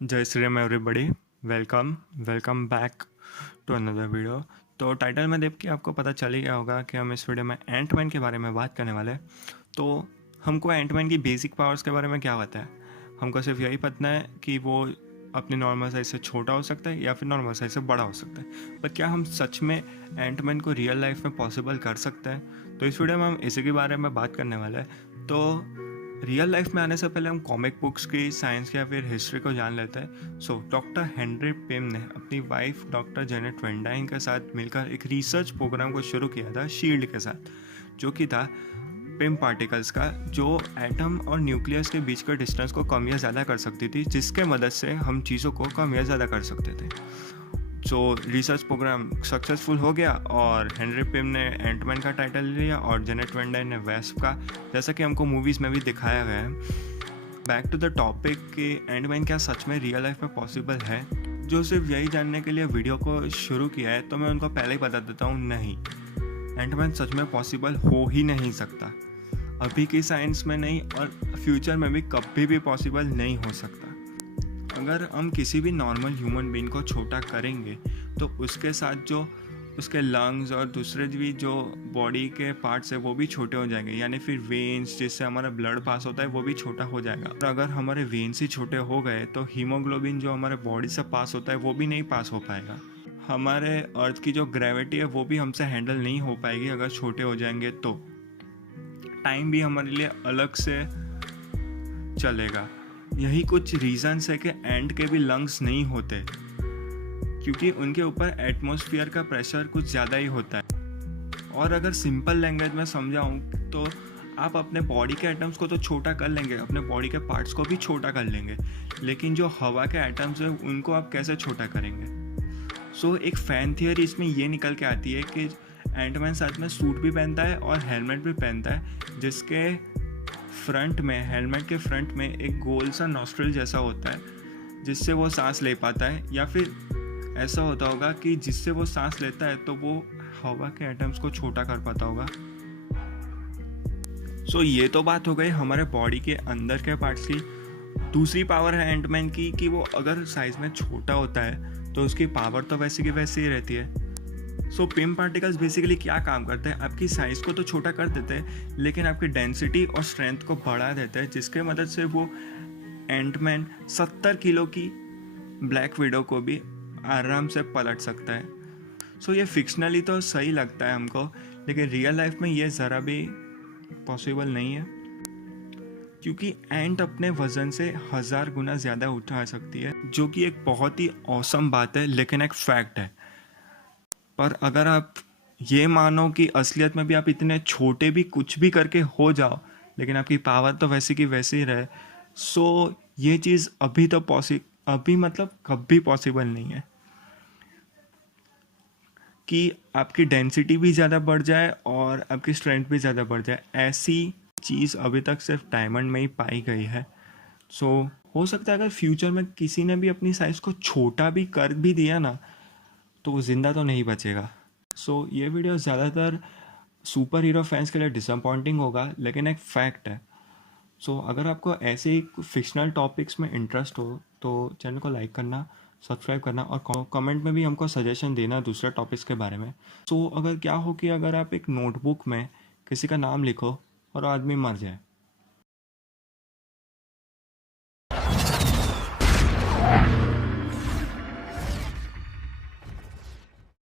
जय Shri Ram everybody. Welcome back to another video. तो title में देख के आपको पता चल ही गया होगा कि हम इस वीडियो में एंटमैन के बारे में बात करने वाले हैं। तो हमको एंटमैन की बेसिक पावर्स के बारे में क्या पता है? हमको सिर्फ यही पता है कि वो अपने नॉर्मल साइज से छोटा हो सकता है या फिर नॉर्मल साइज से बड़ा हो सकता है। पर क्या हम सच में एंटमैन को रियल लाइफ में पॉसिबल कर सकते हैं? तो इस वीडियो में हम इसी के बारे में बात करने वाले हैं। तो रियल लाइफ में आने से पहले हम कॉमिक बुक्स की, साइंस या फिर हिस्ट्री को जान लेते हैं। डॉक्टर हेनरी पिम ने अपनी wife doctor Janet van Dyne के साथ मिलकर एक रिसर्च प्रोग्राम को शुरू किया था शील्ड के साथ, जो कि था पिम पार्टिकल्स का, जो एटम और न्यूक्लियस के बीच के डिस्टेंस को कम या ज़्यादा कर सकती थी, जिसके मदद से हम चीज़ों को कम या ज़्यादा कर सकते थे। रिसर्च प्रोग्राम सक्सेसफुल हो गया और हेनरी पिम ने एंटमैन का टाइटल लिया और जेनेट वैन डाइन ने वेस्प का, जैसा कि हमको मूवीज़ में भी दिखाया गया है। बैक टू द टॉपिक कि एंटमैन क्या सच में रियल लाइफ में पॉसिबल है? जो सिर्फ यही जानने के लिए वीडियो को शुरू किया है, तो मैं उनको पहले ही बता देता हूँ, नहीं, एंटमैन सच में पॉसिबल हो ही नहीं सकता। अभी की साइंस में नहीं और फ्यूचर में भी कभी भी पॉसिबल नहीं हो सकता। अगर हम किसी भी नॉर्मल ह्यूमन बीइंग को छोटा करेंगे तो उसके साथ जो उसके लंग्स और दूसरे भी जो बॉडी के पार्ट्स है वो भी छोटे हो जाएंगे, यानी फिर वेन्स जिससे हमारा ब्लड पास होता है वो भी छोटा हो जाएगा। और अगर हमारे वेन्स ही छोटे हो गए तो हीमोग्लोबिन जो हमारे बॉडी से पास होता है वो भी नहीं पास हो पाएगा। हमारे अर्थ की जो ग्रेविटी है वो भी हमसे हैंडल नहीं हो पाएगी अगर छोटे हो जाएंगे। तो टाइम भी हमारे लिए अलग से चलेगा। यही कुछ रीजंस है कि एंट के भी लंग्स नहीं होते, क्योंकि उनके ऊपर एटमॉस्फेयर का प्रेशर कुछ ज़्यादा ही होता है। और अगर सिंपल लैंग्वेज में समझाऊँ तो आप अपने बॉडी के एटम्स को तो छोटा कर लेंगे, अपने बॉडी के पार्ट्स को भी छोटा कर लेंगे, लेकिन जो हवा के एटम्स हैं उनको आप कैसे छोटा करेंगे? एक फ़ैन थियरी इसमें ये निकल के आती है कि एंटमैन साथ में सूट भी पहनता है और हेलमेट भी पहनता है, जिसके फ्रंट में, हेलमेट के फ्रंट में एक गोल सा नॉस्ट्रिल जैसा होता है जिससे वो सांस ले पाता है, या फिर ऐसा होता होगा कि जिससे वो सांस लेता है तो वो हवा के एटम्स को छोटा कर पाता होगा। ये तो बात हो गई हमारे बॉडी के अंदर के पार्ट्स की। दूसरी पावर है एंटमैन की कि वो अगर साइज में छोटा होता है तो उसकी पावर तो वैसे की वैसे ही रहती है। पिम पार्टिकल्स बेसिकली क्या काम करते हैं? आपकी साइज़ को तो छोटा कर देते हैं, लेकिन आपकी डेंसिटी और स्ट्रेंथ को बढ़ा देते हैं, जिसके मदद से वो एंटमैन 70 किलो की ब्लैक विडो को भी आराम से पलट सकता है। ये फिक्शनली तो सही लगता है हमको, लेकिन रियल लाइफ में ये ज़रा भी पॉसिबल नहीं है, क्योंकि एंट अपने वज़न से 1000 गुना ज़्यादा उठा सकती है, जो कि एक बहुत ही औसम बात है, लेकिन एक फैक्ट है। पर अगर आप ये मानो कि असलियत में भी आप इतने छोटे भी कुछ भी करके हो जाओ, लेकिन आपकी पावर तो वैसी की वैसी ही रहे, ये चीज़ अभी मतलब कभी पॉसिबल नहीं है कि आपकी डेंसिटी भी ज़्यादा बढ़ जाए और आपकी स्ट्रेंथ भी ज़्यादा बढ़ जाए। ऐसी चीज़ अभी तक सिर्फ डायमंड में ही पाई गई है। हो सकता है अगर फ्यूचर में किसी ने भी अपनी साइज़ को छोटा भी कर भी दिया ना, तो वो ज़िंदा तो नहीं बचेगा। ये वीडियो ज़्यादातर सुपर हीरो फैंस के लिए डिसअपॉइंटिंग होगा, लेकिन एक फैक्ट है। अगर आपको ऐसे ही फिक्शनल टॉपिक्स में इंटरेस्ट हो तो चैनल को लाइक करना, सब्सक्राइब करना और कमेंट में भी हमको सजेशन देना दूसरे टॉपिक्स के बारे में। अगर क्या हो कि अगर आप एक नोटबुक में किसी का नाम लिखो और आदमी मर जाए,